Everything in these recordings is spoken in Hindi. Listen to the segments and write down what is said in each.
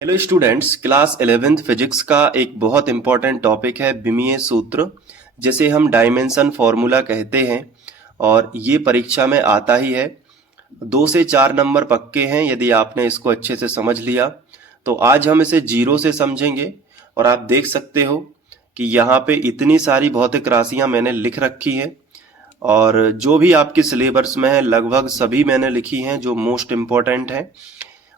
Hello students, class 11th physics का एक बहुत इंपॉर्टेंट टॉपिक है विमीय सूत्र, जिसे हम डायमेंशन फॉर्मूला कहते हैं। और ये परीक्षा में आता ही है। 2 से 4 नंबर पक्के हैं यदि आपने इसको अच्छे से समझ लिया। तो आज हम इसे जीरो से समझेंगे। और आप देख सकते हो कि यहाँ पे इतनी सारी भौतिक राशियाँ मैंने लिख रखी हैं। और जो भी आपके सिलेबस में है लगभग सभी मैंने लिखी हैं जो मोस्ट इम्पोर्टेंट हैं।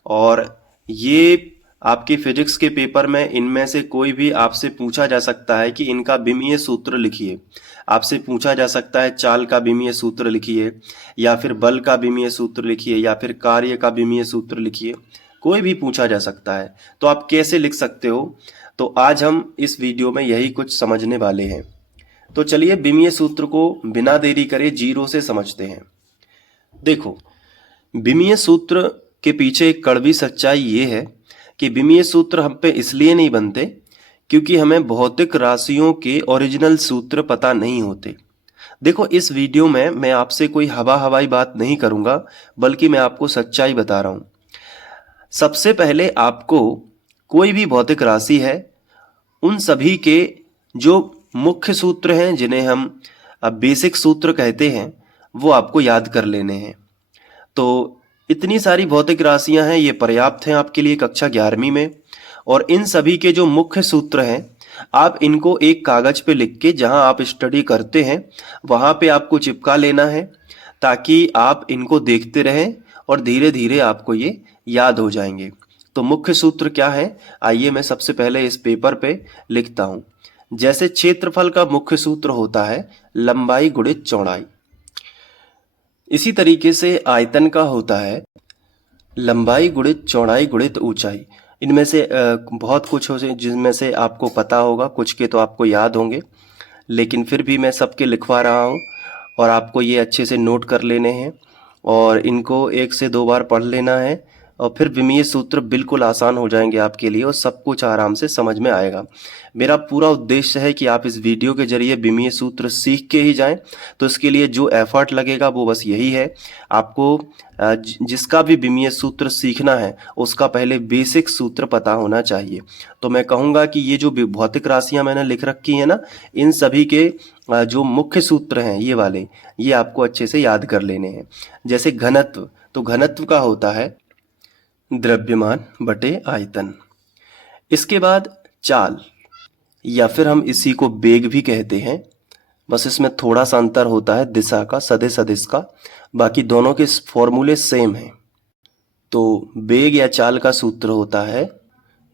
और ये आपके फिजिक्स के पेपर में इनमें से कोई भी आपसे पूछा जा सकता है कि इनका विमीय सूत्र लिखिए। आपसे पूछा जा सकता है चाल का विमीय सूत्र लिखिए, या फिर बल का विमीय सूत्र लिखिए, या फिर कार्य का विमीय सूत्र लिखिए। कोई भी पूछा जा सकता है, तो आप कैसे लिख सकते हो। तो आज हम इस वीडियो में यही कुछ समझने वाले हैं। तो चलिए विमीय सूत्र को बिना देरी करे जीरो से समझते हैं। देखो, विमीय सूत्र के पीछे एक कड़वी सच्चाई ये है कि विमीय सूत्र हम पे इसलिए नहीं बनते क्योंकि हमें भौतिक राशियों के ओरिजिनल सूत्र पता नहीं होते। देखो, इस वीडियो में मैं आपसे कोई हवा हवाई बात नहीं करूंगा, बल्कि मैं आपको सच्चाई बता रहा हूं। सबसे पहले आपको कोई भी भौतिक राशि है, उन सभी के जो मुख्य सूत्र हैं, जिन्हें हम बेसिक सूत्र कहते हैं, वो आपको याद कर लेने हैं। तो इतनी सारी भौतिक राशियां हैं, ये पर्याप्त हैं आपके लिए कक्षा 11वीं में। और इन सभी के जो मुख्य सूत्र हैं, आप इनको एक कागज पे लिख के जहां आप स्टडी करते हैं वहां पे आपको चिपका लेना है, ताकि आप इनको देखते रहें और धीरे धीरे आपको ये याद हो जाएंगे। तो मुख्य सूत्र क्या है, आइए मैं सबसे पहले इस पेपर पे लिखता हूं। जैसे क्षेत्रफल का मुख्य सूत्र होता है लंबाई गुणित चौड़ाई, इसी तरीके से आयतन का होता है लंबाई गुणित चौड़ाई गुणित ऊंचाई। इनमें से बहुत कुछ हो जिनमें से आपको पता होगा, कुछ के तो आपको याद होंगे, लेकिन फिर भी मैं सबके लिखवा रहा हूँ और आपको ये अच्छे से नोट कर लेने हैं और इनको 1 से 2 बार पढ़ लेना है। और फिर विमीय सूत्र बिल्कुल आसान हो जाएंगे आपके लिए और सब कुछ आराम से समझ में आएगा। मेरा पूरा उद्देश्य है कि आप इस वीडियो के जरिए विमीय सूत्र सीख के ही जाएं। तो इसके लिए जो एफर्ट लगेगा वो बस यही है, आपको जिसका भी विमीय सूत्र सीखना है उसका पहले बेसिक सूत्र पता होना चाहिए। तो मैं कहूँगा कि ये जो भौतिक राशियाँ मैंने लिख रखी हैं ना, इन सभी के जो मुख्य सूत्र हैं ये वाले, ये आपको अच्छे से याद कर लेने हैं। जैसे घनत्व, तो घनत्व का होता है द्रव्यमान बटे आयतन। इसके बाद चाल, या फिर हम इसी को वेग भी कहते हैं, बस इसमें थोड़ा सा अंतर होता है दिशा का, सदिश सदिश का। बाकी दोनों के फॉर्मूले सेम हैं। तो वेग या चाल का सूत्र होता है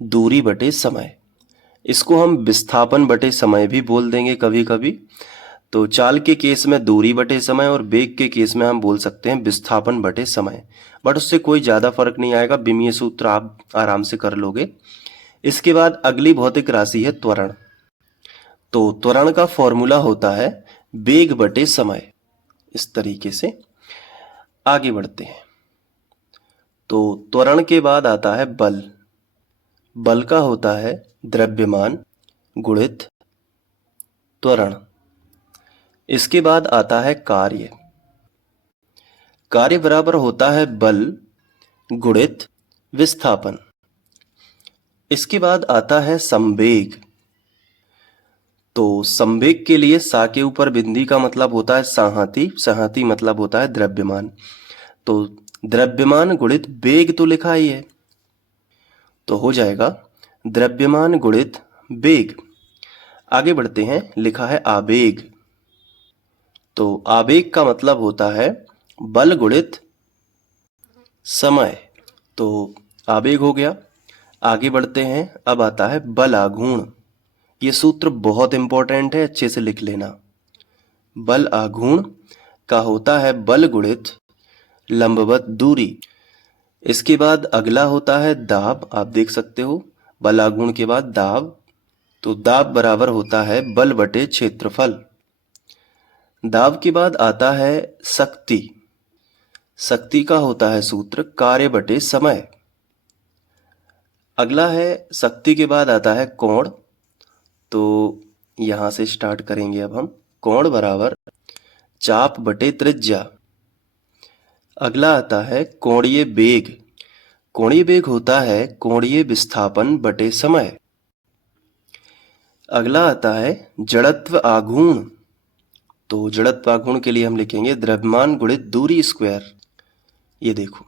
दूरी बटे समय। इसको हम विस्थापन बटे समय भी बोल देंगे कभी कभी। तो चाल के केस में दूरी बटे समय और वेग के केस में हम बोल सकते हैं विस्थापन बटे समय। बट उससे कोई ज़्यादा फर्क नहीं आएगा, विमीय सूत्र आप आराम से कर लोगे। इसके बाद अगली भौतिक राशि है त्वरण। तो त्वरण का फॉर्मूला होता है वेग बटे समय। इस तरीके से आगे बढ़ते हैं। तो त्वरण के बाद आता है बल। बल का होता है द्रव्यमान गुणित त्वरण। इसके बाद आता है कार्य। कार्य बराबर होता है बल गुणित विस्थापन। इसके बाद आता है संवेग। तो संवेग के लिए सा के ऊपर बिंदी का मतलब होता है संहति, संहति मतलब होता है द्रव्यमान। तो द्रव्यमान गुणित वेग तो लिखा ही है, तो हो जाएगा द्रव्यमान गुणित वेग। आगे बढ़ते हैं, लिखा है आवेग। तो आवेग का मतलब होता है बल गुणित समय। तो आवेग हो गया। आगे बढ़ते हैं, अब आता है बल आघूर्ण। ये सूत्र बहुत इंपॉर्टेंट है, अच्छे से लिख लेना। बल आघूर्ण का होता है बल गुणित लंबवत दूरी। इसके बाद अगला होता है दाब। आप देख सकते हो बल आघूर्ण के बाद दाब। तो दाब बराबर होता है बल बटे क्षेत्रफल। दाब के बाद आता है शक्ति। शक्ति का होता है सूत्र कार्य बटे समय। अगला है शक्ति के बाद आता है कोण। तो यहां से स्टार्ट करेंगे अब हम। कोण बराबर चाप बटे त्रिज्या। अगला आता है कोणीय वेग। कोणीय वेग होता है कोणीय विस्थापन बटे समय। अगला आता है जड़त्व आघूर्ण। तो जड़त्व आघूर्ण के लिए हम लिखेंगे द्रव्यमान गुणित दूरी स्क्वायर। ये देखो,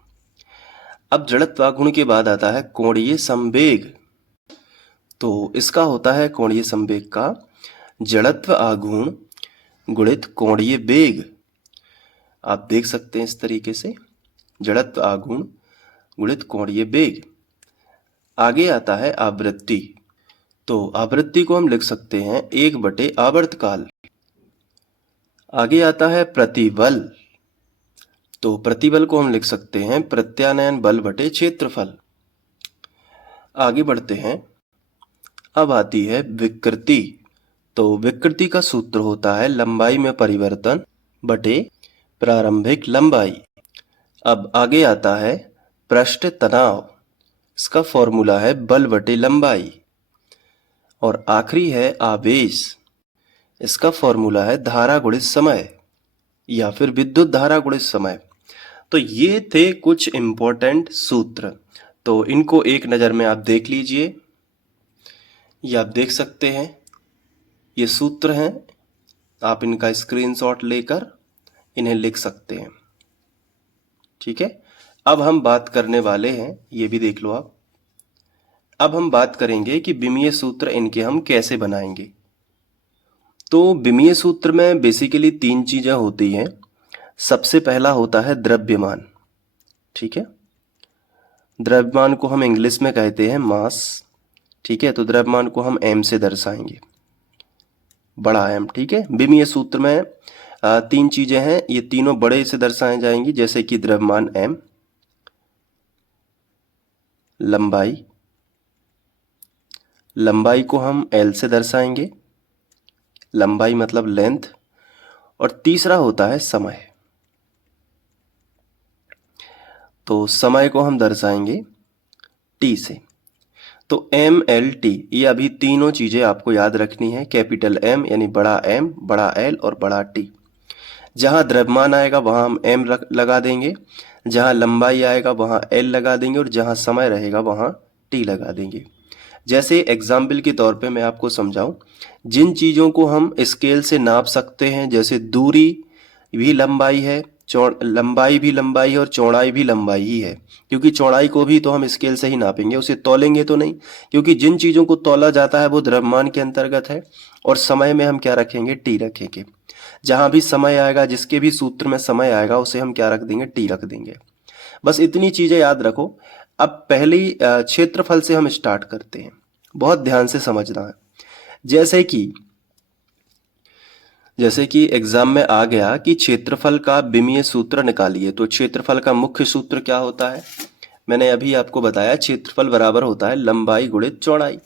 अब जड़त्व आघूर्ण के बाद आता है कोणीय संवेग। तो इसका होता है कोणीय संवेग का जड़त्व आघूर्ण गुणित कोणीय वेग। आप देख सकते हैं इस तरीके से, जड़त्व आघूर्ण गुणित कोणीय वेग। आगे आता है आवृत्ति। तो आवृत्ति को हम लिख सकते हैं 1/, आवर्तकाल। आगे आता है प्रतिबल। तो प्रतिबल को हम लिख सकते हैं प्रत्यानयन बल बटे क्षेत्रफल। आगे बढ़ते हैं, अब आती है विकृति। तो विकृति का सूत्र होता है लंबाई में परिवर्तन बटे प्रारंभिक लंबाई। अब आगे आता है पृष्ठ तनाव। इसका फॉर्मूला है बल बटे लंबाई। और आखिरी है आवेश। इसका फॉर्मूला है धारा गुणित समय या फिर विद्युत धारा गुणित समय। तो ये थे कुछ इंपॉर्टेंट सूत्र। तो इनको एक नज़र में आप देख लीजिए। ये आप देख सकते हैं, ये सूत्र हैं। आप इनका स्क्रीनशॉट लेकर इन्हें लिख सकते हैं। ठीक है, अब हम बात करने वाले हैं, ये भी देख लो आप। अब हम बात करेंगे कि विमीय सूत्र इनके हम कैसे बनाएंगे। तो विमीय सूत्र में बेसिकली 3 चीजें होती हैं। सबसे पहला होता है द्रव्यमान। ठीक है, द्रव्यमान को हम इंग्लिश में कहते हैं मास। ठीक है, तो द्रव्यमान को हम m से दर्शाएंगे, बड़ा M। ठीक है, विमीय सूत्र में 3 चीजें हैं, ये तीनों बड़े से दर्शाए जाएंगी, जैसे कि द्रव्यमान m, लंबाई को हम L से दर्शाएंगे, लंबाई मतलब लेंथ। और तीसरा होता है समय। तो समय को हम दर्शाएंगे T से। तो M, L, T, ये अभी तीनों चीजें आपको याद रखनी है। कैपिटल M यानी बड़ा M, बड़ा L और बड़ा T। जहां द्रव्यमान आएगा वहां हम M लगा देंगे, जहां लंबाई आएगा वहां L लगा देंगे और जहां समय रहेगा वहां T लगा देंगे। जैसे एग्जाम्पल के तौर पे मैं आपको समझाऊं, जिन चीज़ों को हम स्केल से नाप सकते हैं, जैसे दूरी भी लंबाई है, लंबाई भी लंबाई है और चौड़ाई भी लंबाई ही है, क्योंकि चौड़ाई को भी तो हम स्केल से ही नापेंगे, उसे तौलेंगे तो नहीं। क्योंकि जिन चीज़ों को तौला जाता है वो द्रव्यमान के अंतर्गत है। और समय में हम क्या रखेंगे, टी रखेंगे। जहां भी समय आएगा, जिसके भी सूत्र में समय आएगा, उसे हम क्या रख देंगे, टी रख देंगे। बस इतनी चीजें याद रखो। अब पहली क्षेत्रफल से हम स्टार्ट करते हैं, बहुत ध्यान से समझना है। जैसे कि एग्जाम में आ गया कि क्षेत्रफल का विमीय सूत्र निकालिए, तो क्षेत्रफल का मुख्य सूत्र क्या होता है, मैंने अभी आपको बताया, क्षेत्रफल बराबर होता है लंबाई गुणित चौड़ाई।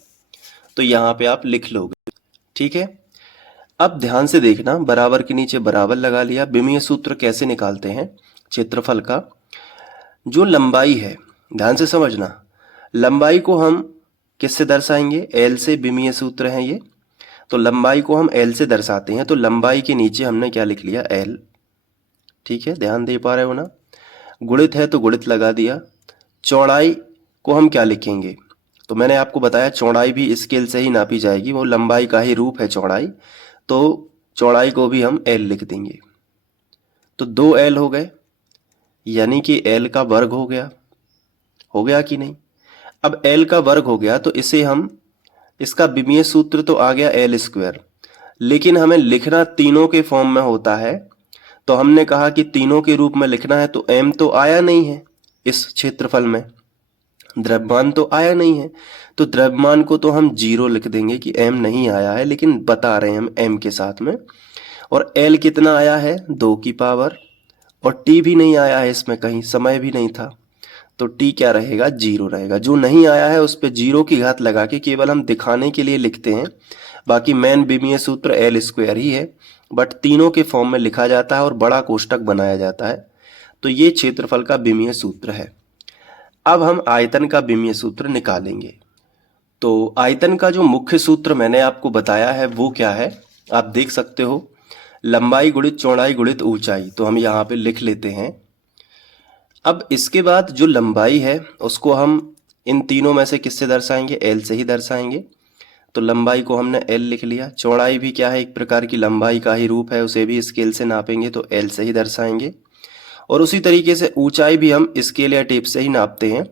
तो यहाँ पे आप लिख लोगे। ठीक है, अब ध्यान से देखना, बराबर के नीचे बराबर लगा लिया। विमीय सूत्र कैसे निकालते हैं क्षेत्रफल का, जो लंबाई है, ध्यान से समझना, लंबाई को हम किससे दर्शाएंगे, एल से। विमीय सूत्र है ये। तो लंबाई को हम एल से दर्शाते हैं, तो लंबाई के नीचे हमने क्या लिख लिया, एल। ठीक है, ध्यान दे पा रहे हो ना। गुणित है तो गुणित लगा दिया। चौड़ाई को हम क्या लिखेंगे, तो मैंने आपको बताया चौड़ाई भी स्केल से ही नापी जाएगी, वो लंबाई का ही रूप है चौड़ाई। तो चौड़ाई को भी हम एल लिख देंगे। तो 2L हो गए, यानी कि L का वर्ग हो गया कि नहीं। अब L का वर्ग हो गया तो इसे हम, इसका विमीय सूत्र तो आ गया L स्क्वायर, लेकिन हमें लिखना तीनों के फॉर्म में होता है। तो हमने कहा कि तीनों के रूप में लिखना है, तो M तो आया नहीं है इस क्षेत्रफल में, द्रव्यमान तो आया नहीं है। तो द्रव्यमान को तो हम 0 लिख देंगे कि M नहीं आया है, लेकिन बता रहे हैं हम M के साथ में। और L कितना आया है, 2 की पावर। और T भी नहीं आया है इसमें कहीं, समय भी नहीं था, तो T क्या रहेगा, 0 रहेगा। जो नहीं आया है उस पे 0 की घात लगा के केवल हम दिखाने के लिए लिखते हैं। बाकी मेन विमीय सूत्र L स्क्वायर ही है, बट तीनों के फॉर्म में लिखा जाता है और बड़ा कोष्टक बनाया जाता है। तो ये क्षेत्रफल का विमीय सूत्र है। अब हम आयतन का विमीय सूत्र निकालेंगे। तो आयतन का जो मुख्य सूत्र मैंने आपको बताया है वो क्या है, आप देख सकते हो, लंबाई गुणित चौड़ाई गुणित ऊंचाई। तो हम यहाँ पे लिख लेते हैं अब इसके बाद जो लंबाई है उसको हम इन तीनों में से किससे दर्शाएंगे? एल से ही दर्शाएंगे। तो लंबाई को हमने एल लिख लिया। चौड़ाई भी क्या है? एक प्रकार की लंबाई का ही रूप है, उसे भी स्केल से नापेंगे तो एल से ही दर्शाएंगे। और उसी तरीके से ऊंचाई भी हम स्केल या टेप से ही नापते हैं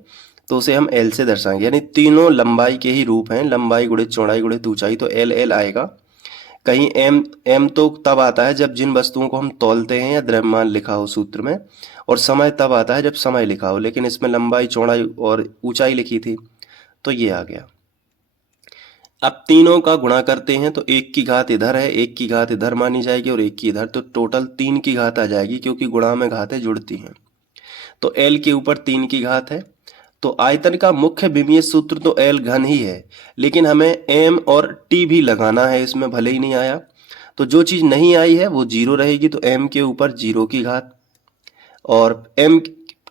तो उसे हम एल से दर्शाएंगे। यानी तीनों लंबाई के ही रूप हैं, लंबाई गुणित चौड़ाई गुणित ऊंचाई, तो एल एल आएगा। कहीं एम एम तो तब आता है जब जिन वस्तुओं को हम तौलते हैं या द्रव्यमान लिखा हो सूत्र में, और समय तब आता है जब समय लिखा हो, लेकिन इसमें लंबाई चौड़ाई और ऊंचाई लिखी थी तो ये आ गया। अब तीनों का गुणा करते हैं तो एक की घात इधर है, एक की घात इधर मानी जाएगी और एक की इधर, तो टोटल 3 की घात आ जाएगी क्योंकि गुणा में घातें जुड़ती हैं। तो एल के ऊपर 3 की घात है। तो आयतन का मुख्य विमीय सूत्र तो एल घन ही है, लेकिन हमें एम और टी भी लगाना है इसमें, भले ही नहीं आया। तो जो चीज नहीं आई है वो जीरो रहेगी, तो एम के ऊपर 0 की घात। और एम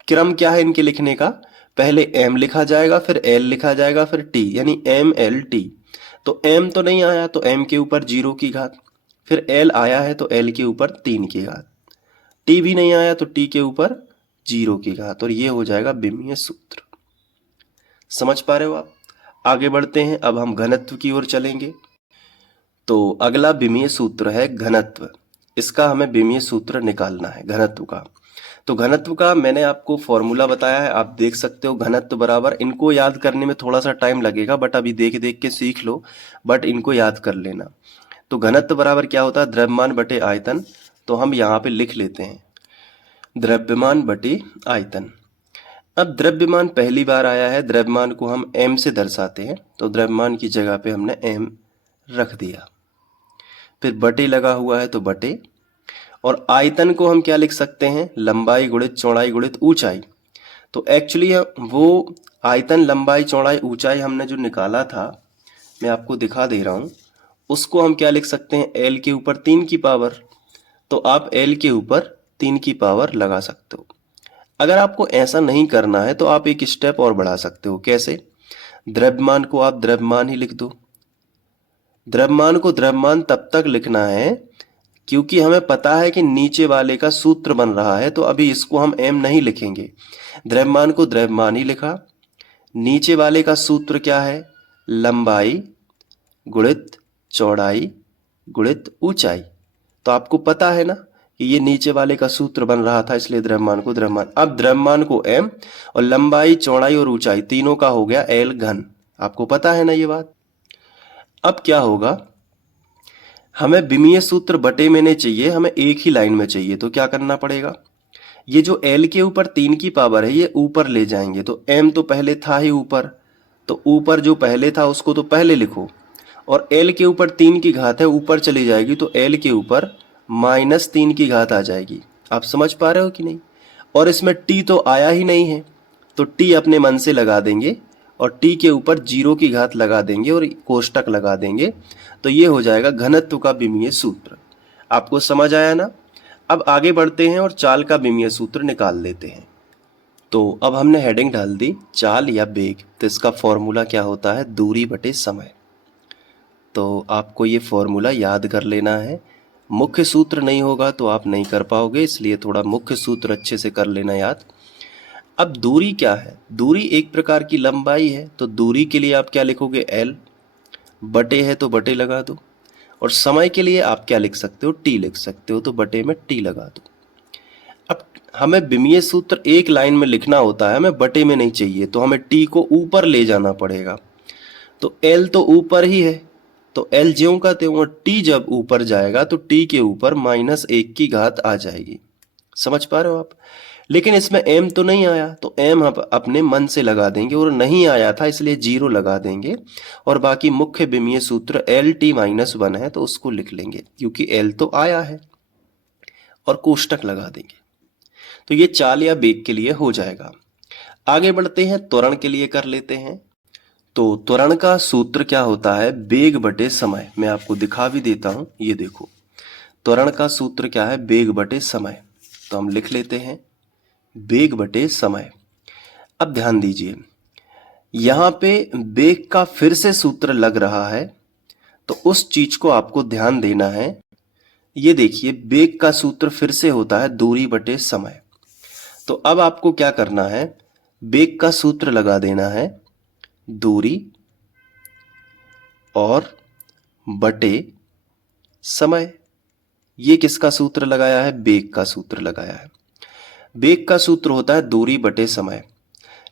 क्रम क्या है इनके लिखने का? पहले एम लिखा जाएगा, फिर एल लिखा जाएगा, फिर टी, यानी एम एल टी। तो एम तो नहीं आया तो एम के ऊपर 0 की घात, फिर एल आया है तो एल के ऊपर 3 की घात, टी भी नहीं आया तो टी के ऊपर 0 की घात, और ये हो जाएगा विमीय सूत्र। समझ पा रहे हो आप? आगे बढ़ते हैं, अब हम घनत्व की ओर चलेंगे। तो अगला विमीय सूत्र है घनत्व। इसका हमें विमीय सूत्र निकालना है घनत्व का। तो घनत्व का मैंने आपको फॉर्मूला बताया है, आप देख सकते हो। घनत्व बराबर, इनको याद करने में थोड़ा सा टाइम लगेगा बट अभी देख देख के सीख लो, बट इनको याद कर लेना। तो घनत्व बराबर क्या होता है? द्रव्यमान बटे आयतन। तो हम यहाँ पे लिख लेते हैं द्रव्यमान बटे आयतन। अब द्रव्यमान पहली बार आया है, द्रव्यमान को हम m से दर्शाते हैं, तो द्रव्यमान की जगह पे हमने m रख दिया। फिर बटे लगा हुआ है तो बटे, और आयतन को हम क्या लिख सकते हैं? लंबाई गुणित चौड़ाई गुणित ऊंचाई। तो एक्चुअली वो आयतन लंबाई चौड़ाई ऊंचाई हमने जो निकाला था, मैं आपको दिखा दे रहा हूं, उसको हम क्या लिख सकते हैं? l के ऊपर 3 की पावर। तो आप l के ऊपर 3 की पावर लगा सकते हो। अगर आपको ऐसा नहीं करना है तो आप एक स्टेप और बढ़ा सकते हो। कैसे? द्रव्यमान को आप द्रव्यमान ही लिख दो। द्रव्यमान को द्रव्यमान तब तक लिखना है क्योंकि हमें पता है कि नीचे वाले का सूत्र बन रहा है, तो अभी इसको हम m नहीं लिखेंगे। द्रव्यमान को द्रव्यमान ही लिखा। नीचे वाले का सूत्र क्या है? लंबाई गुणित चौड़ाई गुणित ऊंचाई। तो आपको पता है ना कि ये नीचे वाले का सूत्र बन रहा था, इसलिए द्रव्यमान को द्रव्यमान। अब द्रव्यमान को m और लंबाई चौड़ाई और ऊंचाई तीनों का हो गया l घन। आपको पता है ना ये बात? अब क्या होगा? हमें विमीय सूत्र बटे में नहीं चाहिए, हमें एक ही लाइन में चाहिए। तो क्या करना पड़ेगा? ये जो l के ऊपर 3 की पावर है ये ऊपर ले जाएंगे। तो m तो पहले था ही ऊपर, तो ऊपर जो पहले था उसको तो पहले लिखो, और l के ऊपर 3 की घात है ऊपर चली जाएगी, तो l के ऊपर -3 की घात आ जाएगी। आप समझ पा रहे हो कि नहीं? और इसमें t तो आया ही नहीं है, तो t अपने मन से लगा देंगे और t के ऊपर 0 की घात लगा देंगे और कोष्टक लगा देंगे। तो ये हो जाएगा घनत्व का विमीय सूत्र। आपको समझ आया ना? अब आगे बढ़ते हैं और चाल का विमीय सूत्र निकाल लेते हैं। तो अब हमने हेडिंग डाल दी चाल या वेग, तो इसका फॉर्मूला क्या होता है? दूरी बटे समय। तो आपको ये फॉर्मूला याद कर लेना है। मुख्य सूत्र नहीं होगा तो आप नहीं कर पाओगे, इसलिए थोड़ा मुख्य सूत्र अच्छे से कर लेना याद। अब दूरी क्या है? दूरी एक प्रकार की लंबाई है, तो दूरी के लिए आप क्या लिखोगे? l। बटे है तो बटे लगा दो, और समय के लिए आप क्या लिख सकते हो? t लिख सकते हो, तो बटे में t लगा दो। अब हमें विमीय सूत्र एक लाइन में लिखना होता है, हमें बटे में नहीं चाहिए, तो हमें t को ऊपर ले जाना पड़ेगा। तो l तो ऊपर ही है, तो l ज्यों का त्यों, t जब ऊपर जाएगा तो t के ऊपर -1 की घात आ जाएगी। समझ पा रहे हो आप? लेकिन इसमें m तो नहीं आया, तो m हम अपने मन से लगा देंगे, और नहीं आया था इसलिए 0 लगा देंगे, और बाकी मुख्य विमीय सूत्र LT-1 है तो उसको लिख लेंगे क्योंकि l तो आया है, और कोष्टक लगा देंगे। तो ये चाल या वेग के लिए हो जाएगा। आगे बढ़ते हैं, त्वरण के लिए कर लेते हैं। तो त्वरण का सूत्र क्या होता है? वेग बटे समय। मैं आपको दिखा भी देता हूं, ये देखो। त्वरण का सूत्र क्या है? वेग बटे समय। तो हम लिख लेते हैं वेग बटे समय। अब ध्यान दीजिए, यहां पे वेग का फिर से सूत्र लग रहा है, तो उस चीज को आपको ध्यान देना है। ये देखिए, वेग का सूत्र फिर से होता है दूरी बटे समय। तो अब आपको क्या करना है, बेग का सूत्र लगा देना है, दूरी और बटे समय। ये किसका सूत्र लगाया है, बेग का सूत्र लगाया है। बेग का सूत्र होता है दूरी बटे समय,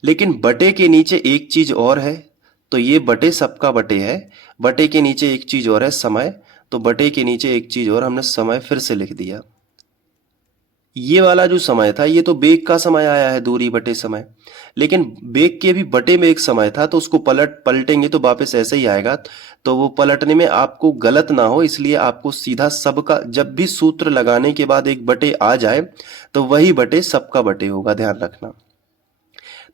लेकिन बटे के नीचे एक चीज और है, तो ये बटे सबका बटे है, बटे के नीचे एक चीज और है समय, तो बटे के नीचे एक चीज और, हमने समय फिर से लिख दिया। ये वाला जो समय था ये तो बेग का समय आया है, दूरी बटे समय, लेकिन बेग के भी बटे में एक समय था, तो उसको पलटेंगे तो वापस ऐसे ही आएगा। तो वो पलटने में आपको गलत ना हो, इसलिए आपको सीधा सबका, जब भी सूत्र लगाने के बाद एक बटे आ जाए तो वही बटे सबका बटे होगा, ध्यान रखना।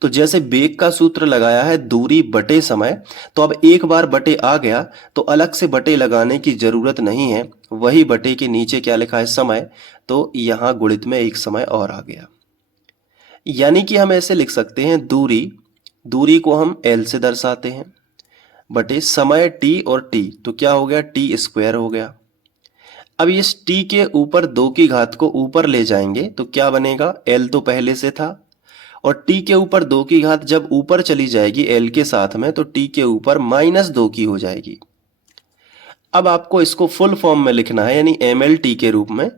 तो जैसे बेग का सूत्र लगाया है दूरी बटे समय, तो अब एक बार बटे आ गया तो अलग से बटे लगाने की जरूरत नहीं है, वही बटे के नीचे क्या लिखा है, समय, तो यहां गुणित में एक समय और आ गया। यानी कि हम ऐसे लिख सकते हैं, दूरी, दूरी को हम एल से दर्शाते हैं, बटे समय टी और टी, तो क्या हो गया, टी स्क्वायर हो गया। अब इस टी के ऊपर 2 की घात को ऊपर ले जाएंगे तो क्या बनेगा, एल तो पहले से था, और टी के ऊपर 2 की घात जब ऊपर चली जाएगी एल के साथ में, तो टी के ऊपर -2 की हो जाएगी। अब आपको इसको फुल फॉर्म में लिखना है, यानी एम एल टी के रूप में।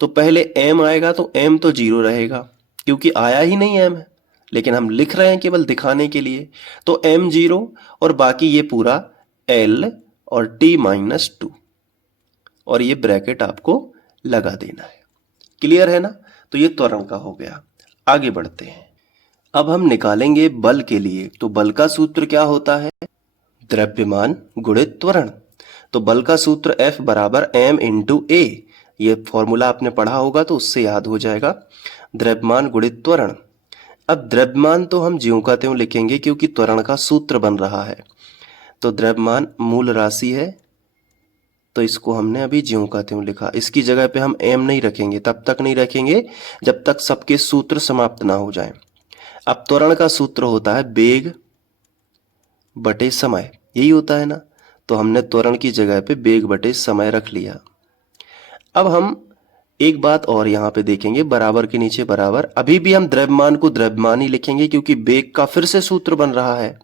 तो पहले एम आएगा तो एम तो 0 रहेगा, क्योंकि आया ही नहीं एम है, लेकिन हम लिख रहे हैं केवल दिखाने के लिए। तो एम 0 और बाकी ये पूरा एल और टी -2, और ये ब्रैकेट आपको लगा देना है। क्लियर है ना। तो ये त्वरण का हो गया। आगे बढ़ते हैं। अब हम निकालेंगे बल के लिए। तो बल का सूत्र क्या होता है, द्रव्यमान गुणित त्वरण। तो बल का सूत्र F बराबर m इंटू ए, ये फॉर्मूला आपने पढ़ा होगा तो उससे याद हो जाएगा, द्रव्यमान गुणित त्वरण। अब द्रव्यमान तो हम ज्यों का त्यों लिखेंगे क्योंकि त्वरण का सूत्र बन रहा है। तो द्रव्यमान मूल राशि है, तो इसको हमने अभी ज्यों का त्यों लिखा। इसकी जगह पे हम m नहीं रखेंगे, तब तक नहीं रखेंगे जब तक सबके सूत्र समाप्त ना हो जाएं। अब त्वरण का सूत्र होता है बेग बटे समय, यही होता है ना। तो हमने त्वरण की जगह पे बेग बटे समय रख लिया। अब हम एक बात और यहाँ पे देखेंगे, बराबर के नीचे बराबर, अभी भी हम द्रव्यमान को द्रव्यमान ही लिखेंगे क्योंकि बेग का फिर से सूत्र बन रहा है,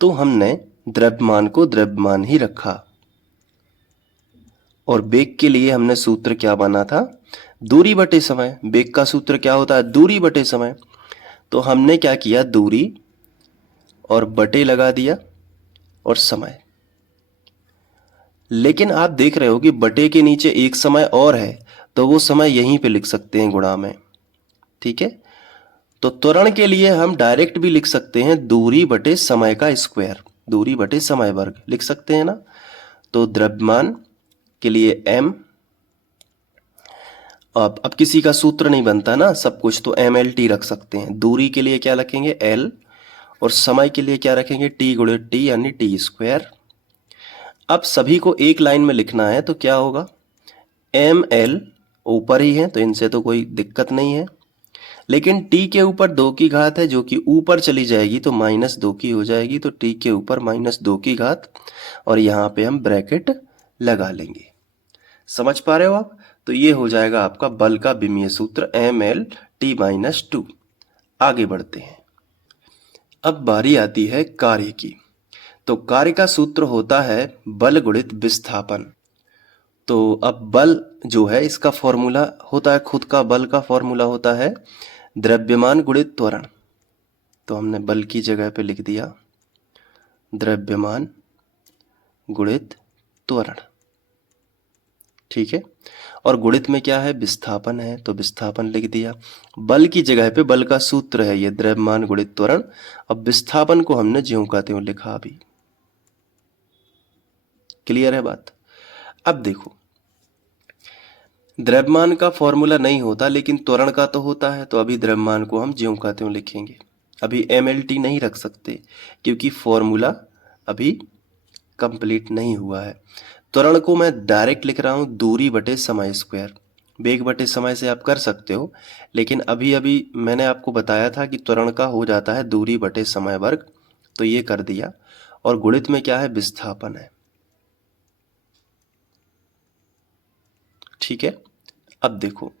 तो हमने द्रव्यमान को द्रव्यमान ही रखा। और बेग के लिए हमने सूत्र क्या बना था, दूरी बटे समय। बेग का सूत्र क्या होता है, दूरी बटे समय। तो हमने क्या किया, दूरी और बटे लगा दिया और समय। लेकिन आप देख रहे हो कि बटे के नीचे एक समय और है, तो वो समय यहीं पे लिख सकते हैं गुणा में, ठीक है। तो त्वरण के लिए हम डायरेक्ट भी लिख सकते हैं दूरी बटे समय का स्क्वायर, दूरी बटे समय वर्ग लिख सकते हैं ना। तो द्रव्यमान के लिए m, अब किसी का सूत्र नहीं बनता ना सब कुछ, तो एम एल टी रख सकते हैं। दूरी के लिए क्या रखेंगे, l, और समय के लिए क्या रखेंगे, t गुणित टी यानी टी स्क्वायर। अब सभी को एक लाइन में लिखना है तो क्या होगा, एम एल ऊपर ही है तो इनसे तो कोई दिक्कत नहीं है, लेकिन t के ऊपर 2 की घात है जो कि ऊपर चली जाएगी तो -2 की हो जाएगी, तो t के ऊपर -2 की घात, और यहाँ पे हम ब्रैकेट लगा लेंगे। समझ पा रहे हो आप। तो ये हो जाएगा आपका बल का विमीय सूत्र एम एल टी -2। आगे बढ़ते हैं। अब बारी आती है कार्य की। तो कार्य का सूत्र होता है बल गुणित विस्थापन। तो अब बल जो है इसका फॉर्मूला होता है, खुद का बल का फॉर्मूला होता है द्रव्यमान गुणित त्वरण। तो हमने बल की जगह पे लिख दिया द्रव्यमान गुणित त्वरण, ठीक है। और गुणित में क्या है, विस्थापन है, तो विस्थापन लिख दिया। बल की जगह पे बल का सूत्र है ये द्रव्यमान गुणित त्वरण। अब विस्थापन को हमने ज्यों का त्यों लिखा अभी। क्लियर है बात। अब देखो, द्रव्यमान का फॉर्मूला नहीं होता लेकिन त्वरण का तो होता है, तो अभी द्रव्यमान को हम ज्यों का त्यों लिखेंगे। अभी MLT नहीं रख सकते क्योंकि फॉर्मूला अभी कंप्लीट नहीं हुआ है। त्वरण को मैं डायरेक्ट लिख रहा हूं दूरी बटे समय स्क्वायर। बेग बटे समय से आप कर सकते हो, लेकिन अभी अभी मैंने आपको बताया था कि त्वरण का हो जाता है दूरी बटे समय वर्ग, तो ये कर दिया। और गुणित में क्या है, विस्थापन है, ठीक है। अब देखो,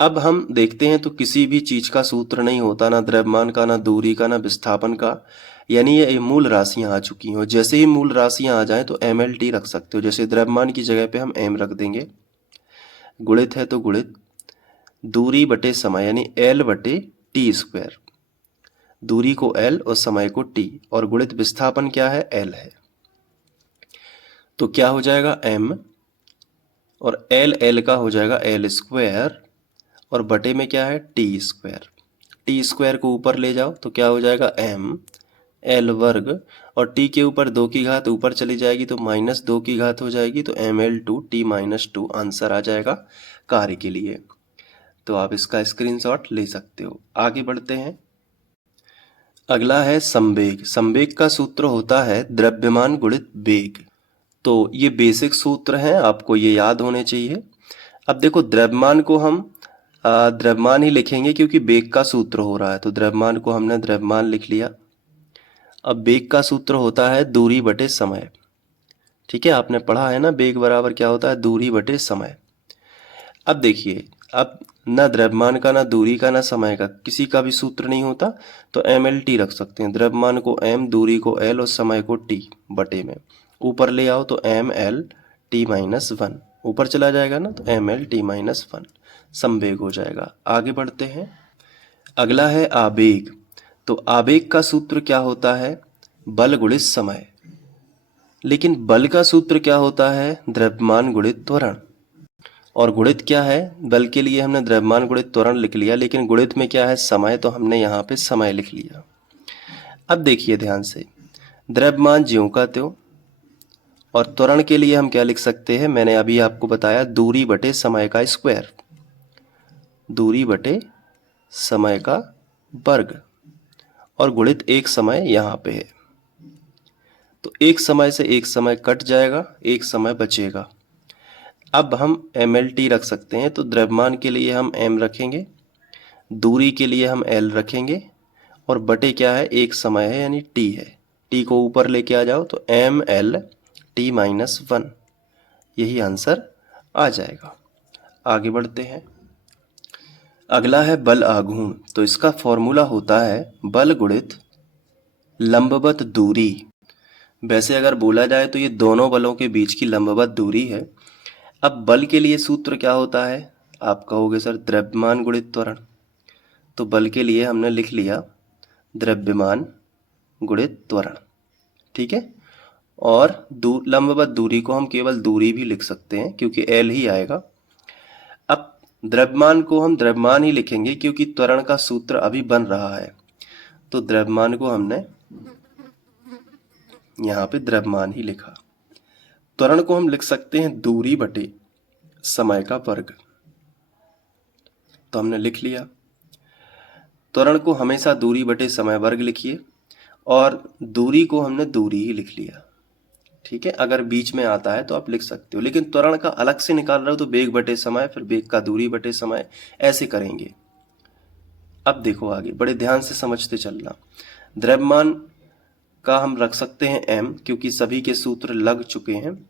अब हम देखते हैं तो किसी भी चीज का सूत्र नहीं होता, ना द्रव्यमान का, ना दूरी का, ना विस्थापन का। यानी ये मूल राशियां आ चुकी हैं, और जैसे ही मूल राशियां आ जाएं तो MLT रख सकते हो। जैसे द्रव्यमान की जगह पे हम M रख देंगे, गुणित है तो गुणित दूरी बटे समय यानी L बटे टी स्क्वायर। दूरी को L और समय को T, और गुणित विस्थापन क्या है, L है। तो क्या हो जाएगा M, और L का हो जाएगा L स्क्वायर, और बटे में क्या है T स्क्वायर। टी स्क्वायर को ऊपर ले जाओ तो क्या हो जाएगा M L वर्ग, और T के ऊपर 2 की घात ऊपर चली जाएगी तो -2 की घात हो जाएगी, तो ML/T-2 आंसर आ जाएगा कार्य के लिए। तो आप इसका स्क्रीनशॉट ले सकते हो। आगे बढ़ते हैं। अगला है संवेग। संवेग का सूत्र होता है द्रव्यमान गुणित वेग। तो ये बेसिक सूत्र हैं, आपको ये याद होने चाहिए। अब देखो, द्रव्यमान को हम द्रव्यमान ही लिखेंगे क्योंकि वेग का सूत्र हो रहा है, तो द्रव्यमान को हमने द्रव्यमान लिख लिया। अब वेग का सूत्र होता है दूरी बटे समय। ठीक है, आपने पढ़ा है ना, वेग बराबर क्या होता है, दूरी बटे समय। अब देखिए, अब ना द्रव्यमान का, ना दूरी का, ना समय का, किसी का भी सूत्र नहीं होता, तो MLT रख सकते हैं। द्रव्यमान को M, दूरी को L और समय को T बटे में ऊपर ले आओ तो ML/T-1 ऊपर चला जाएगा ना, तो ML/T-1 संवेग हो जाएगा। आगे बढ़ते हैं। अगला है आवेग। तो आवेग का सूत्र क्या होता है, बल गुणित समय। लेकिन बल का सूत्र क्या होता है, द्रव्यमान गुणित त्वरण। और गुणित क्या है, बल के लिए हमने द्रव्यमान गुणित त्वरण लिख लिया, लेकिन गुणित में क्या है समय, तो हमने यहाँ पे समय लिख लिया। अब देखिए ध्यान से, द्रव्यमान ज्यों का त्यों, और त्वरण के लिए हम क्या लिख सकते हैं, मैंने अभी आपको बताया दूरी बटे समय का स्क्वायर, दूरी बटे समय का वर्ग, और गुणित एक समय यहाँ पे है, तो एक समय से एक समय कट जाएगा, एक समय बचेगा। अब हम MLT रख सकते हैं, तो द्रव्यमान के लिए हम M रखेंगे, दूरी के लिए हम L रखेंगे, और बटे क्या है, एक समय है यानी T है। T को ऊपर लेके आ जाओ तो ML/T-1, यही आंसर आ जाएगा। आगे बढ़ते हैं। अगला है बल आघूर्ण। तो इसका फॉर्मूला होता है बल गुणित लंबवत दूरी। वैसे अगर बोला जाए तो ये दोनों बलों के बीच की लंबवत दूरी है। अब बल के लिए सूत्र क्या होता है, आप कहोगे सर द्रव्यमान गुणित त्वरण, तो बल के लिए हमने लिख लिया द्रव्यमान गुणित त्वरण। ठीक है, और लंबवत दूरी को हम केवल दूरी भी लिख सकते हैं क्योंकि L ही आएगा। अब द्रव्यमान को हम द्रव्यमान ही लिखेंगे क्योंकि त्वरण का सूत्र अभी बन रहा है, तो द्रव्यमान को हमने यहाँ पे द्रव्यमान ही लिखा। त्वरण को हम लिख सकते हैं दूरी बटे समय का वर्ग, तो हमने लिख लिया। त्वरण को हमेशा दूरी बटे समय वर्ग लिखिए, और दूरी को हमने दूरी ही लिख लिया। ठीक है, अगर बीच में आता है तो आप लिख सकते हो, लेकिन त्वरण का अलग से निकाल रहे हो तो वेग बटे समय, फिर वेग का दूरी बटे समय, ऐसे करेंगे। अब देखो आगे, बड़े ध्यान से समझते चलना। द्रव्यमान का हम रख सकते हैं M क्योंकि सभी के सूत्र लग चुके हैं,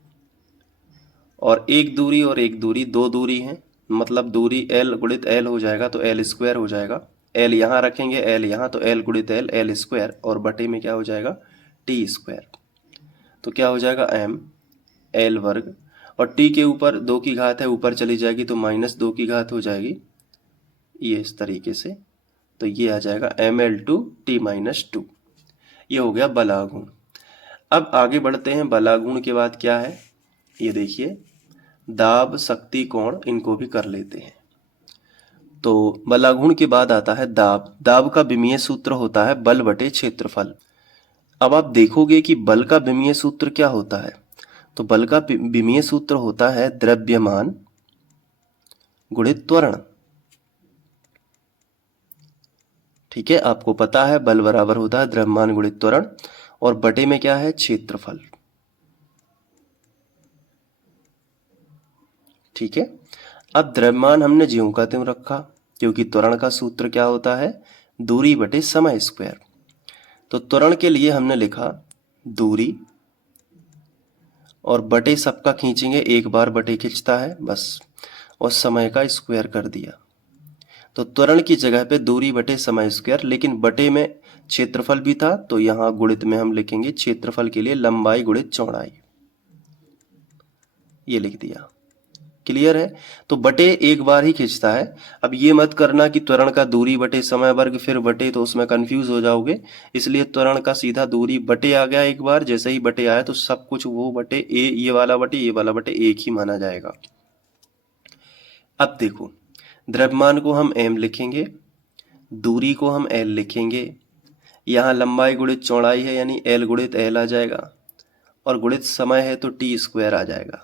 और एक दूरी और एक दूरी, दो दूरी हैं, मतलब दूरी L गुणित L हो जाएगा तो L स्क्वायर हो जाएगा। L यहाँ रखेंगे, L यहाँ, तो L गुणित L, L स्क्वायर, और बटे में क्या हो जाएगा T स्क्वायर। तो क्या हो जाएगा M L वर्ग, और T के ऊपर 2 की घात है, ऊपर चली जाएगी तो -2 की घात हो जाएगी, ये इस तरीके से। तो ये आ जाएगा ML/T-2। ये हो गया बलाघूर्ण। अब आगे बढ़ते हैं। बलाघूर्ण के बाद क्या है, ये देखिए, दाब, शक्ति, कोण, इनको भी कर लेते हैं। तो बलाघूर्ण के बाद आता है दाब। दाब का विमीय सूत्र होता है बल बटे क्षेत्रफल। अब आप देखोगे कि बल का विमीय सूत्र क्या होता है, तो बल का विमीय सूत्र होता है द्रव्यमान गुणित त्वरण। ठीक है, आपको पता है बल बराबर होता है द्रव्यमान गुणित त्वरण, और बटे में क्या है क्षेत्रफल। ठीक है, अब द्रव्यमान हमने ज्यों का त्यों रखा क्योंकि त्वरण का सूत्र क्या होता है, दूरी बटे समय स्क्वायर। तो त्वरण के लिए हमने लिखा दूरी, और बटे सबका खींचेंगे, एक बार बटे खींचता है बस, और समय का स्क्वायर कर दिया। तो त्वरण की जगह पे दूरी बटे समय स्क्वायर, लेकिन बटे में क्षेत्रफल भी था तो यहाँ गुणित में हम लिखेंगे क्षेत्रफल के लिए लंबाई गुणित चौड़ाई, ये लिख दिया। क्लियर है? तो बटे एक बार ही खींचता है। अब ये मत करना कि त्वरण का दूरी बटे समय वर्ग फिर बटे, तो उसमें कंफ्यूज हो जाओगे। इसलिए त्वरण का सीधा दूरी बटे आ गया एक बार, जैसे ही बटे आया तो सब कुछ वो बटे ए, ये वाला बटे एक ही माना जाएगा। अब देखो, द्रव्यमान को हम m लिखेंगे, दूरी को हम l लिखेंगे, यहाँ लंबाई गुणित चौड़ाई है यानी l गुणित l आ जाएगा, और गुणित समय है तो t स्क्वायर आ जाएगा।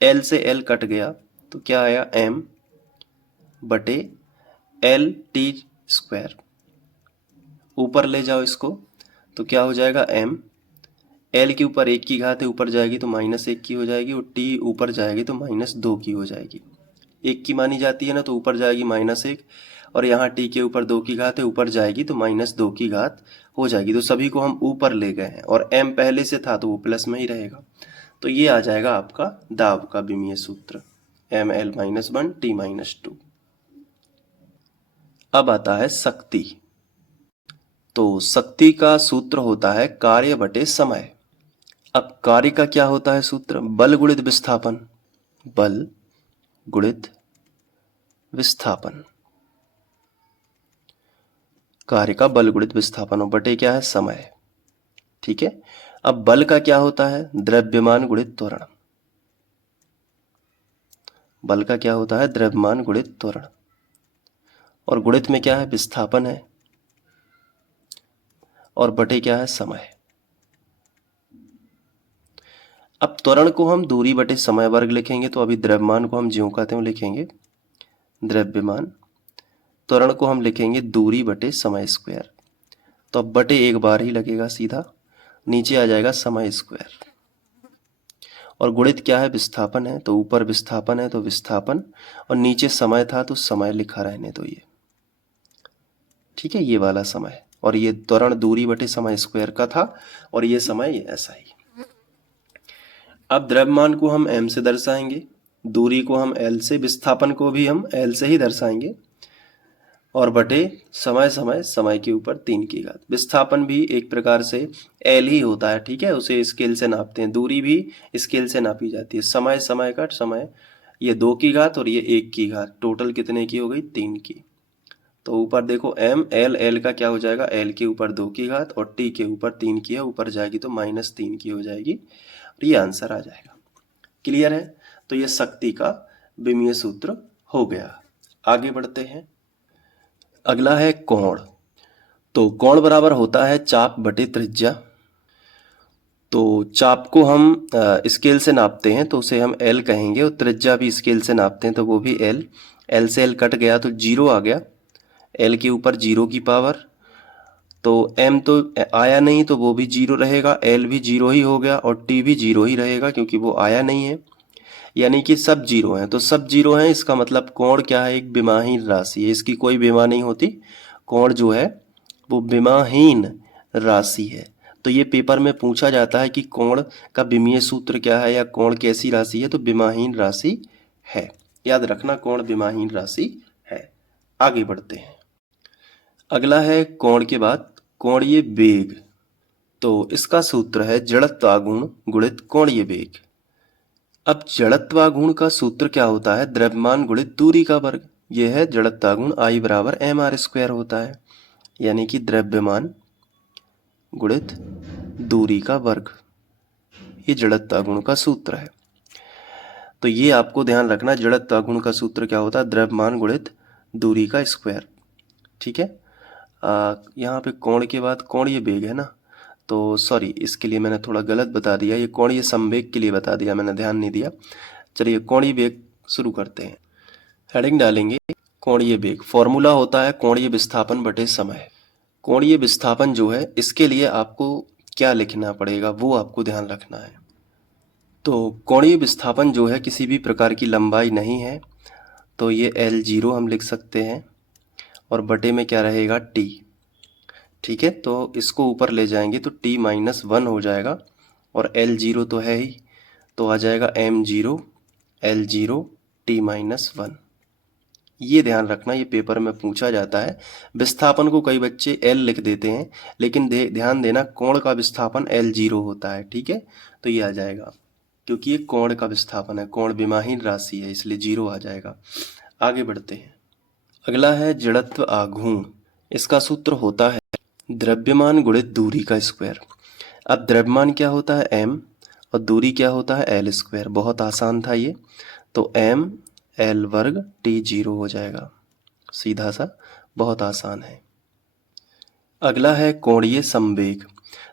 l से l कट गया तो क्या आया, m बटे l t स्क्वायर। ऊपर ले जाओ इसको तो क्या हो जाएगा, m l के ऊपर 1 की घात है, ऊपर जाएगी तो -1 की हो जाएगी, और t ऊपर जाएगी तो -2 की हो जाएगी। 1 की मानी जाती है ना, तो ऊपर जाएगी -1, और यहाँ t के ऊपर 2 की घात है, ऊपर जाएगी तो -2 की घात हो जाएगी। तो सभी को हम ऊपर ले गए हैं, और m पहले से था तो वो प्लस में ही रहेगा। तो ये आ जाएगा आपका दाब का विमीय सूत्र, ml-1 t-2। अब आता है शक्ति। तो शक्ति का सूत्र होता है कार्य बटे समय। अब कार्य का क्या होता है सूत्र, बल गुणित विस्थापन, बल गुणित विस्थापन, कार्य का बल गुणित विस्थापन, और बटे क्या है, समय। ठीक है। अब बल का क्या होता है, द्रव्यमान गुणित त्वरण, बल का क्या होता है, द्रव्यमान गुणित त्वरण, और गुणित में क्या है, विस्थापन है, और बटे क्या है, समय। अब त्वरण को हम दूरी बटे समय वर्ग लिखेंगे, तो अभी द्रव्यमान को हम ज्यों का त्यों लिखेंगे द्रव्यमान, त्वरण को हम लिखेंगे दूरी बटे समय स्क्वायर। तो अब बटे एक बार ही लगेगा सीधा, नीचे आ जाएगा समय स्क्वायर, और गुणित क्या है, विस्थापन है, तो ऊपर विस्थापन है तो विस्थापन, और नीचे समय था तो समय लिखा रहने दो ये। ठीक है, ये वाला समय, और ये त्वरण दूरी बटे समय स्क्वायर का था, और ये समय ऐसा ही। अब द्रव्यमान को हम m से दर्शाएंगे, दूरी को हम l से, विस्थापन को भी हम l से ही दर्शाएंगे, और बटे समय समय समय के ऊपर 3 की घात। विस्थापन भी एक प्रकार से l ही होता है, ठीक है, उसे स्केल से नापते हैं। दूरी भी स्केल से नापी जाती है। समय समय का समय, ये 2 की घात और ये 1 की घात, टोटल कितने की हो गई, 3 की। तो ऊपर देखो m, l का क्या हो जाएगा, l के ऊपर 2 की घात और t के ऊपर 3 की है, ऊपर जाएगी तो -3 की हो जाएगी, और ये आंसर आ जाएगा। क्लियर है? तो ये शक्ति का विमीय सूत्र हो गया। आगे बढ़ते हैं। अगला है कोण। तो कोण बराबर होता है चाप बटे त्रिज्या। तो चाप को हम स्केल से नापते हैं तो उसे हम l कहेंगे, और त्रिज्या भी स्केल से नापते हैं तो वो भी l। l से l कट गया तो 0 आ गया, l के ऊपर 0 की पावर, तो m तो आया नहीं तो वो भी 0 रहेगा, l भी 0 ही हो गया, और t भी 0 ही रहेगा क्योंकि वो आया नहीं है, यानी कि सब 0 हैं। तो सब 0 हैं, इसका मतलब कोण क्या है, एक विमाहीन राशि है, इसकी कोई विमा नहीं होती। कोण जो है वो विमाहीन राशि है। तो ये पेपर में पूछा जाता है कि कोण का विमीय सूत्र क्या है, या कोण कैसी राशि है, तो विमाहीन राशि है। याद रखना, कोण विमाहीन राशि है। आगे बढ़ते हैं। अगला है कोण के बाद कोणीय वेग। तो इसका सूत्र है जड़त्वागुण गुणित कोणीय वेग। अब जड़त्वागुण का सूत्र क्या होता है, द्रव्यमान गुणित दूरी का वर्ग। यह है जड़त्वागुण, I बराबर mr² होता है, यानी कि द्रव्यमान गुणित दूरी का वर्ग, ये जड़त्वागुण का सूत्र है। तो ये आपको ध्यान रखना, जड़त्वागुण का सूत्र क्या होता है, द्रव्यमान गुणित दूरी का स्क्वायर। ठीक है। यहाँ पे कोण के बाद कोणीय वेग है ना, तो सॉरी, इसके लिए मैंने थोड़ा गलत बता दिया, ये कोणीय संवेग के लिए बता दिया, मैंने ध्यान नहीं दिया। चलिए कोणीय वेग शुरू करते हैं। हेडिंग डालेंगे कोणीय वेग। फॉर्मूला होता है कोणीय विस्थापन बटे समय। कोणीय विस्थापन जो है, इसके लिए आपको क्या लिखना पड़ेगा वो आपको ध्यान रखना है। तो कोणीय विस्थापन जो है किसी भी प्रकार की लंबाई नहीं है, तो ये L0 हम लिख सकते हैं, और बटे में क्या रहेगा, t। ठीक है, तो इसको ऊपर ले जाएंगे तो t-1 हो जाएगा, और L0 तो है ही, तो आ जाएगा m0 L0 t-1। ये ध्यान रखना, ये पेपर में पूछा जाता है। विस्थापन को कई बच्चे एल लिख देते हैं, लेकिन ध्यान देना कोण का विस्थापन L0 होता है, ठीक है। तो ये आ जाएगा, क्योंकि ये कोण का विस्थापन है, कोण विमाहीन राशि है, इसलिए 0 आ जाएगा। आगे बढ़ते हैं। अगला है जड़त्व आघूर्ण। इसका सूत्र होता है द्रव्यमान गुणित दूरी का स्क्वायर। अब द्रव्यमान क्या होता है m, और दूरी क्या होता है L स्क्वायर। बहुत आसान था ये, तो m L वर्ग T0 हो जाएगा, सीधा सा, बहुत आसान है। अगला है कोणीय संवेग।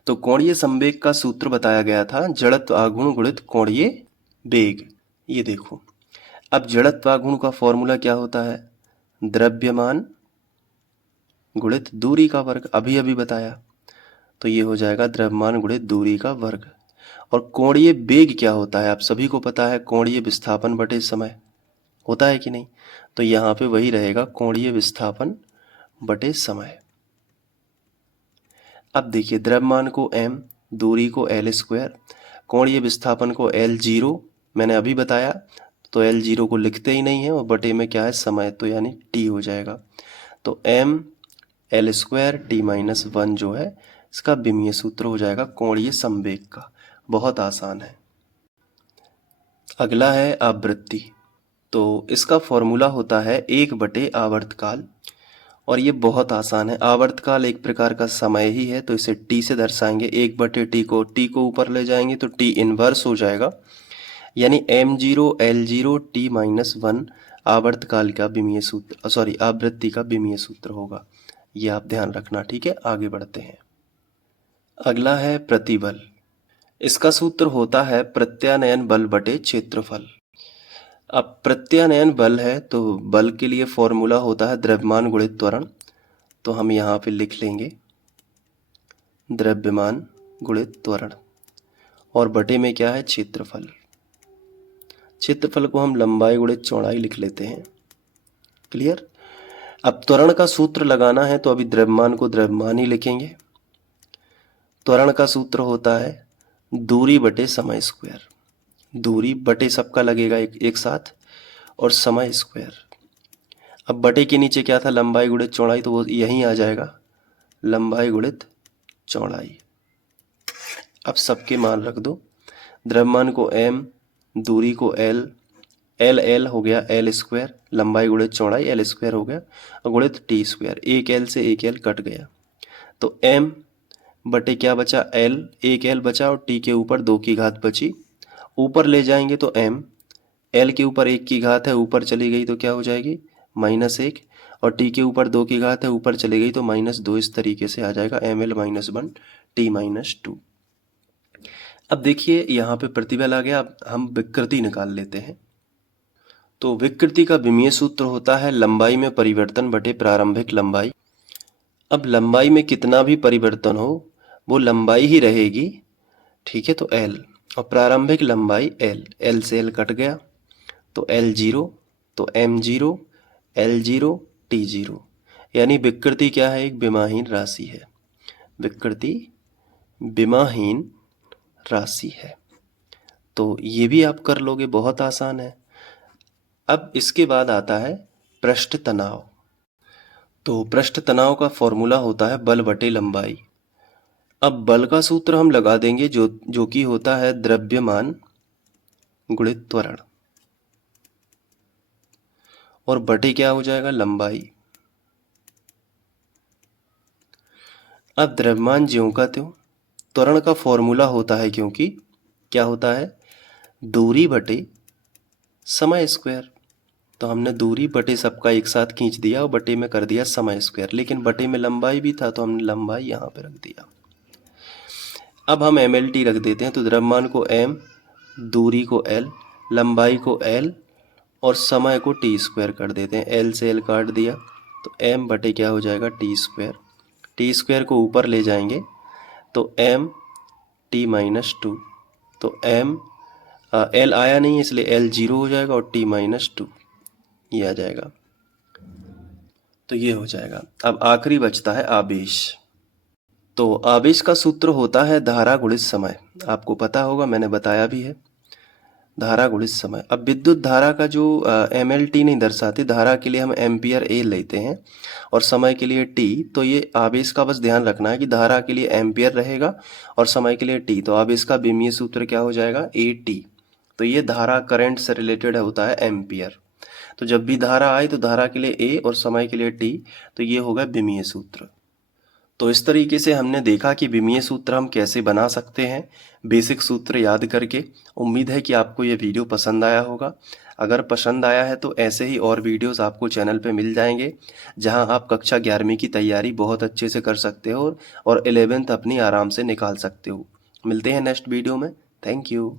तो कोणीय संवेग का सूत्र बताया गया था जड़त्व आघूर्ण गुणित कोणीय वेग। ये देखो, अब जड़त्व आघूर्ण का फॉर्मूला क्या होता है, द्रव्यमान गुणित दूरी का वर्ग, अभी अभी बताया। तो ये हो जाएगा द्रव्यमान गुणित दूरी का वर्ग। और कोणीय वेग क्या होता है, आप सभी को पता है, कोणीय विस्थापन बटे समय होता है कि नहीं। तो यहाँ पे वही रहेगा, कोणीय विस्थापन बटे समय। अब देखिए, द्रव्यमान को m, दूरी को L स्क्वायर, कोणीय विस्थापन को L0 मैंने अभी बताया, तो L0 को लिखते ही नहीं है, और बटे में क्या है समय, तो यानी t हो जाएगा। तो m L स्क्वायर T-1 जो है, इसका विमीय सूत्र हो जाएगा कोणीय संवेग का। बहुत आसान है। अगला है आवृत्ति। तो इसका फॉर्मूला होता है 1 बटे आवर्तकाल, और ये बहुत आसान है। आवर्तकाल एक प्रकार का समय ही है, तो इसे t से दर्शाएंगे। 1 बटे t को ऊपर ले जाएंगे तो t इनवर्स हो जाएगा, यानी m0 L0 T-1 आवर्तकाल का विमीय सूत्र, आवृत्ति का विमीय सूत्र होगा। ये आप ध्यान रखना, ठीक है। आगे बढ़ते हैं। अगला है प्रतिबल। इसका सूत्र होता है प्रत्यानयन बल बटे क्षेत्रफल। अब प्रत्यानयन बल है, तो बल के लिए फॉर्मूला होता है द्रव्यमान गुणित त्वरण। तो हम यहाँ पे लिख लेंगे द्रव्यमान गुणित त्वरण, और बटे में क्या है, क्षेत्रफल। क्षेत्रफल को हम लंबाई गुणित चौड़ाई लिख लेते हैं। क्लियर। अब त्वरण का सूत्र लगाना है, तो अभी द्रव्यमान को द्रव्यमान ही लिखेंगे। त्वरण का सूत्र होता है दूरी बटे समय स्क्वायर। दूरी बटे सबका लगेगा एक साथ, और समय स्क्वायर। अब बटे के नीचे क्या था, लंबाई गुणित चौड़ाई, तो वो यहीं आ जाएगा, लंबाई गुणित चौड़ाई। अब सबके मान रख दो। द्रव्यमान को m, दूरी को l, L हो गया L स्क्वायर, लंबाई गुणित चौड़ाई L स्क्वायर हो गया, और गुणित T स्क्वायर। एक L से एक L कट गया, तो m बटे क्या बचा, L, एक L बचा, और T के ऊपर 2 की घात बची। ऊपर ले जाएंगे तो m, L के ऊपर 1 की घात है, ऊपर चली गई तो क्या हो जाएगी, -1, और T के ऊपर 2 की घात है, ऊपर चली गई तो -2। इस तरीके से आ जाएगा ml-1 T-2। अब देखिए, यहाँ पे प्रतिबल आ गया। अब हम विकृति निकाल लेते हैं। तो विकृति का विमीय सूत्र होता है लंबाई में परिवर्तन बटे प्रारंभिक लंबाई। अब लंबाई में कितना भी परिवर्तन हो, वो लंबाई ही रहेगी, ठीक है। तो L, और प्रारंभिक लंबाई L से L कट गया, तो L0, तो M0 L0 T0, यानी विकृति क्या है, एक विमाहीन राशि है। विकृति विमाहीन राशि है। तो ये भी आप कर लोगे, बहुत आसान है। अब इसके बाद आता है पृष्ठ तनाव। तो पृष्ठ तनाव का फॉर्मूला होता है बल बटे लंबाई। अब बल का सूत्र हम लगा देंगे जो कि होता है द्रव्यमान गुणित त्वरण, और बटे क्या हो जाएगा, लंबाई। अब द्रव्यमान ज्यों का त्यों, त्वरण का फॉर्मूला होता है, क्योंकि क्या होता है, दूरी बटे समय स्क्वायर। तो हमने दूरी बटे सबका एक साथ खींच दिया, और बटे में कर दिया समय स्क्वायर, लेकिन बटे में लंबाई भी था, तो हमने लंबाई यहाँ पे रख दिया। अब हम MLT रख देते हैं। तो द्रव्यमान को m, दूरी को l, लंबाई को l, और समय को t स्क्वायर कर देते हैं। l से l काट दिया, तो m बटे क्या हो जाएगा, t स्क्वायर। t स्क्वायर को ऊपर ले जाएंगे तो m T-2, तो m l आया नहीं, इसलिए l 0 हो जाएगा, और T-2 ये आ जाएगा। तो ये हो जाएगा। अब आखिरी बचता है आवेश। तो आवेश का सूत्र होता है धारा गुणित समय। आपको पता होगा, मैंने बताया भी है। धारा गुणित समय। अब विद्युत धारा का जो mlt नहीं दर्शाते, धारा के लिए हम एम्पियर ए लेते हैं और समय के लिए टी। तो ये आवेश का बस ध्यान रखना है कि धारा के लिए एम्पियर रहेगा और समय के लिए टी। तो आवेश का विमीय सूत्र क्या हो जाएगा, ए टी। तो ये धारा करंट से रिलेटेड होता है एम्पियर। तो जब भी धारा आए तो धारा के लिए ए और समय के लिए टी, तो ये होगा विमीय सूत्र। तो इस तरीके से हमने देखा कि विमीय सूत्र हम कैसे बना सकते हैं बेसिक सूत्र याद करके। उम्मीद है कि आपको ये वीडियो पसंद आया होगा। अगर पसंद आया है तो ऐसे ही और वीडियोस आपको चैनल पे मिल जाएंगे, जहां आप कक्षा 11वीं की तैयारी बहुत अच्छे से कर सकते हो और 11th अपनी आराम से निकाल सकते हो। मिलते हैं नेक्स्ट वीडियो में। Thank you.